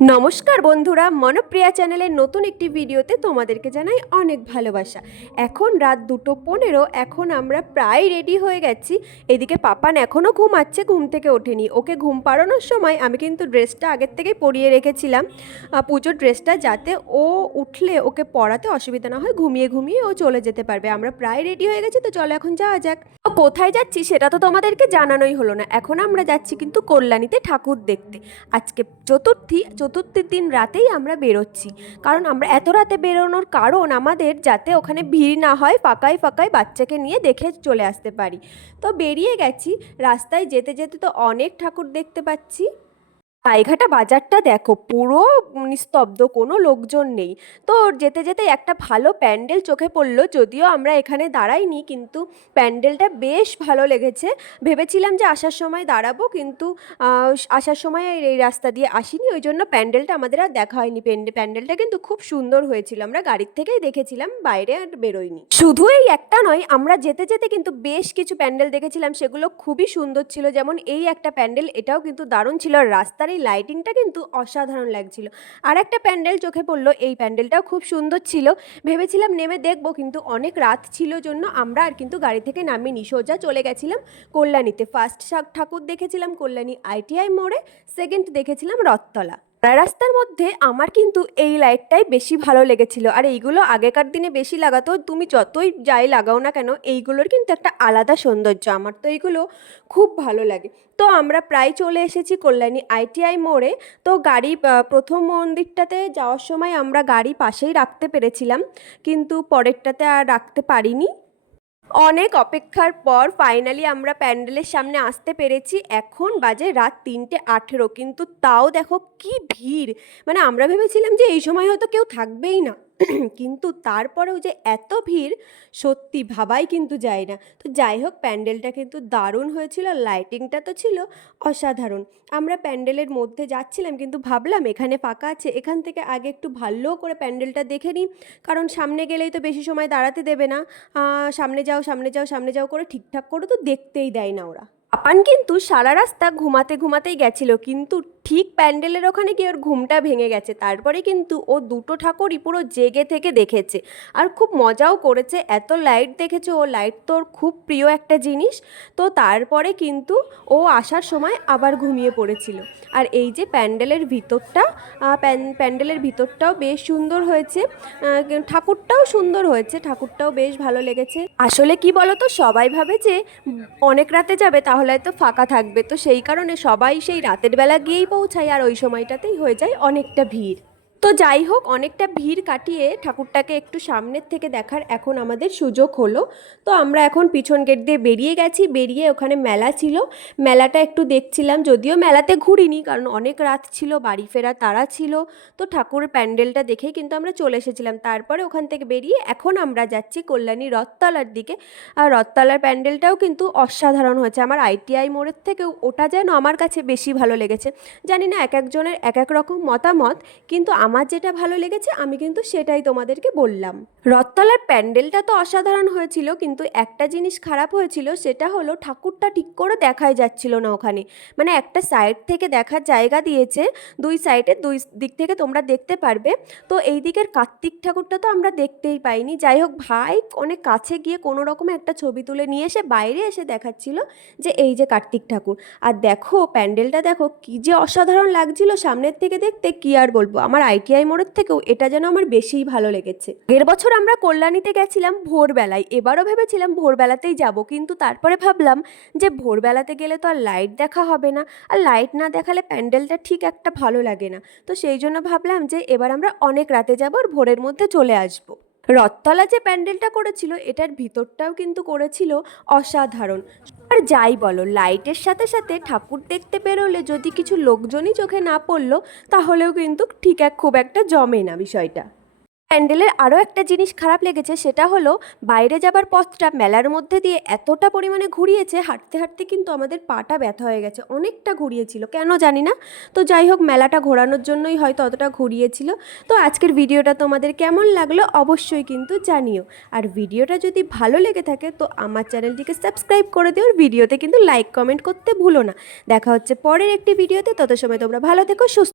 নমস্কার বন্ধুরা, মনপ্রিয়া চ্যানেলের নতুন একটি ভিডিওতে তোমাদেরকে জানাই অনেক ভালোবাসা। এখন রাত দুটো পনেরো, এখন আমরা প্রায় রেডি হয়ে গেছি। এদিকে পাপান এখনও ঘুমাচ্ছে, ঘুম থেকে ওঠেনি। ওকে ঘুম পাড়ানোর সময় আমি কিন্তু ড্রেসটা আগের থেকেই পরিয়ে রেখেছিলাম। পুজোর ড্রেসটা যাতে ও উঠলে, ওকে পড়াতে অসুবিধা না হয়, ঘুমিয়ে ঘুমিয়ে ও চলে যেতে পারবে। আমরা প্রায় রেডি হয়ে গেছি, তো চলো এখন যাওয়া যাক। কোথায় যাচ্ছি সেটা তো তোমাদেরকে জানানোই হলো না। এখন আমরা যাচ্ছি কিন্তু কল্যাণীতে ঠাকুর দেখতে। আজকে চতুর্থী চতুর্থীর দিন রাতেই আমরা বেরোচ্ছি। কারণ আমরা এত রাতে বেরোনোর কারণ আমাদের যাতে ওখানে ভিড় না হয়, ফাঁকায় ফাঁকায় বাচ্চাকে নিয়ে দেখে চলে আসতে পারি। তো বেরিয়ে গেছি। রাস্তায় যেতে যেতে তো অনেক ঠাকুর দেখতে পাচ্ছি। পাইঘাটা বাজারটা দেখো, পুরো নিস্তব্ধ, কোনো লোকজন নেই। তো যেতে যেতে একটা ভালো প্যান্ডেল চোখে পড়ল, যদিও আমরা এখানে দাঁড়াইনি, কিন্তু প্যান্ডেলটা বেশ ভালো লেগেছে। ভেবেছিলাম যে আসার সময় দাঁড়াবো, কিন্তু আসার সময় এই রাস্তা দিয়ে আসিনি, ওই জন্য প্যান্ডেলটা আমাদের আর দেখা হয়নি। প্যান্ডে- প্যান্ডেলটা কিন্তু খুব সুন্দর হয়েছিল, আমরা গাড়ির থেকেই দেখেছিলাম, বাইরে আর বেরোয়নি শুধু এই একটা নয়, আমরা যেতে যেতে কিন্তু বেশ কিছু প্যান্ডেল দেখেছিলাম, সেগুলো খুবই সুন্দর ছিল, যেমন এই একটা প্যান্ডেল, এটাও কিন্তু দারুণ ছিল রাস্তার এই লাইটিংটা কিন্তু অসাধারণ লাগছিল। আর একটা প্যান্ডেল চোখে পড়ল, এই প্যান্ডেলটাও খুব সুন্দর ছিল। ভেবেছিলাম নেমে দেখব, কিন্তু অনেক রাত ছিল জন্য আমরা আর কিন্তু গাড়ি থেকে নামিনি। সোজা চলে গেছিলাম কল্যাণীতে। ফার্স্ট ঠাকুর দেখেছিলাম কল্যাণী আইটিআই মোড়ে সেকেন্ড দেখেছিলাম রথতলা। রাস্তার মধ্যে আমার কিন্তু এই লাইটটাই বেশি ভালো লেগেছিল। আর এইগুলো আগেকার দিনে বেশি লাগাতো, তুমি যতই যাই লাগাও না কেন, এইগুলোর কিন্তু একটা আলাদা সৌন্দর্য। আমার তো এইগুলো খুব ভালো লাগে। তো আমরা প্রায় চলে এসেছি কল্যাণী আইটিআই মোড়ে। তো গাড়ি প্রথম মন্দিরটাতে যাওয়ার সময় আমরা গাড়ি পাশেই রাখতে পেরেছিলাম। কিন্তু পরেরটাতে আর রাখতে পারিনি। অনেক অপেক্ষার পর ফাইনালি আমরা প্যান্ডেলের সামনে আসতে পেরেছি। এখন বাজে রাত তিনটে আঠেরো, কিন্তু তাও দেখো কি ভিড়। মানে আমরা ভেবেছিলাম যে এই সময় হয়তো কেউ থাকবেই না। কিন্তু তারপরেও যে এত ভিড়, সত্যি ভাবাই কিন্তু যায় না। তো যাই হোক, প্যান্ডেলটা কিন্তু দারুণ হয়েছিল, লাইটিংটা তো ছিল অসাধারণ। আমরা প্যান্ডেলের মধ্যে যাচ্ছিলাম, কিন্তু ভাবলাম এখানে ফাঁকা আছে, এখান থেকে আগে একটু ভালো করে প্যান্ডেলটা দেখে নিই। কারণ সামনে গেলেই তো বেশি সময় দাঁড়াতে দেবে না। সামনে যাও সামনে যাও সামনে যাও করে ঠিকঠাক করে তো দেখতেই দেয় না ওরা। আপান কিন্তু সারা রাস্তা ঘুমাতে, ঘুমাতেই গেছিল, কিন্তু ঠিক প্যান্ডেলের ওখানে গিয়ে ওর ঘুমটা ভেঙে গেছে। তারপরে কিন্তু ও দুটো ঠাকুরই পুরো জেগে থেকে দেখেছে। আর খুব মজাও করেছে। এত লাইট দেখেছে ও। লাইট তো ওর খুব প্রিয় একটা জিনিস। তো তারপরে কিন্তু ও আসার সময় আবার ঘুমিয়ে পড়েছিল। আর এই যে প্যান্ডেলের ভিতরটা প্যান্ডেলের ভিতরটাও বেশ সুন্দর হয়েছে। ঠাকুরটাও সুন্দর হয়েছে। ঠাকুরটাও বেশ ভালো লেগেছে। আসলে কি বলো তো সবাই ভাবে যে, অনেক রাতে যাবে, তাহলে হয়তো ফাঁকা থাকবে। তো সেই কারণে সবাই সেই রাতের বেলা গিয়েই পৌঁছায় আর ওই সময়টাতেই হয়ে যায় অনেকটা ভিড়। তো যাই হোক, অনেকটা ভিড় কাটিয়ে ঠাকুরটাকে একটু সামনের থেকে দেখার এখন আমাদের সুযোগ হলো। তো আমরা এখন পিছন গেট দিয়ে বেরিয়ে গেছি, বেরিয়ে ওখানে মেলা ছিল। মেলাটা একটু দেখছিলাম, যদিও মেলাতে ঘুরিনি, কারণ অনেক রাত ছিল, বাড়ি ফেরা তারা ছিল। তো ঠাকুরের প্যান্ডেলটা দেখেই কিন্তু আমরা চলে এসেছিলাম। তারপরে ওখান থেকে বেরিয়ে এখন আমরা যাচ্ছি কল্যাণী রথতলার দিকে। আর রথতলার প্যান্ডেলটাও কিন্তু অসাধারণ হয়েছে। আমার আইটিআই মোড়ের থেকেও ওটা যেন আমার কাছে বেশি ভালো লেগেছে। জানি না, এক একজনের এক এক রকম মতামত, কিন্তু আমার যেটা ভালো লেগেছে, আমি কিন্তু সেটাই তোমাদেরকে বললাম। রথতলার প্যান্ডেলটা তো অসাধারণ হয়েছিল, কিন্তু একটা জিনিস খারাপ হয়েছিল, সেটা হলো ঠাকুরটা ঠিক করে দেখাই যাচ্ছিল না ওখানে। মানে একটা সাইড থেকে দেখার জায়গা দিয়েছে, দুই সাইডে দুই দিক থেকে তোমরা দেখতে পারবে। তো এই দিকের কার্তিক ঠাকুরটা তো আমরা দেখতেই পাইনি। যাই হোক, ভাই অনেক কাছে গিয়ে কোনো রকমে একটা ছবি তুলে নিয়ে এসে বাইরে এসে দেখাচ্ছিল যে এই যে কার্তিক ঠাকুর। আর দেখো, প্যান্ডেলটা দেখো, কি যে অসাধারণ লাগছিল সামনের থেকে দেখতে, কি আর বলব? আমার আইটিআই মোড়ের থেকেও এটা যেন আমার বেশিই ভালো লেগেছে। এর বছর আমরা কল্যাণীতে গেছিলাম ভোরবেলায়, এবারও ভেবেছিলাম ভোরবেলাতেই যাব, কিন্তু তারপরে ভাবলাম যে ভোরবেলাতে গেলে তো আর লাইট দেখা হবে না, আর লাইট না দেখালে প্যান্ডেলটা ঠিক একটা ভালো লাগে না। তো সেই জন্য ভাবলাম যে এবার আমরা অনেক রাতে যাব আর ভোরের মধ্যে চলে আসব। রথতলা যে প্যান্ডেলটা করেছিল, এটার ভিতরটাও কিন্তু করেছিল অসাধারণ। আর যাই বলো, লাইটের সাথে সাথে ঠাকুর দেখতে বেরোলে যদি কিছু লোকজনই চোখে না পড়ল, তাহলেও কিন্তু ঠিক এক খুব একটা জমে না বিষয়টা। প্যান্ডেলের আরও একটা জিনিস খারাপ লেগেছে, সেটা হলো বাইরে যাবার পথটা মেলার মধ্যে দিয়ে এতটা পরিমাণে ঘুরিয়েছে, হাঁটতে হাঁটতে কিন্তু আমাদের পাটা ব্যথা হয়ে গেছে, অনেকটা ঘুরিয়েছিল, কেন জানি না? তো যাই হোক, মেলাটা ঘোরানোর জন্যই হয়তো অতটা ঘুরিয়েছিল। তো আজকের ভিডিওটা তোমাদের কেমন লাগল অবশ্যই কিন্তু জানিও। আর ভিডিওটা যদি ভালো লেগে থাকে, তো আমার চ্যানেলটিকে সাবস্ক্রাইব করে দিও ভিডিওতে কিন্তু লাইক, কমেন্ট করতে ভুলো না। দেখা হচ্ছে পরের একটি ভিডিওতে তত সময় তোমরা ভালো থেকো, সুস্থ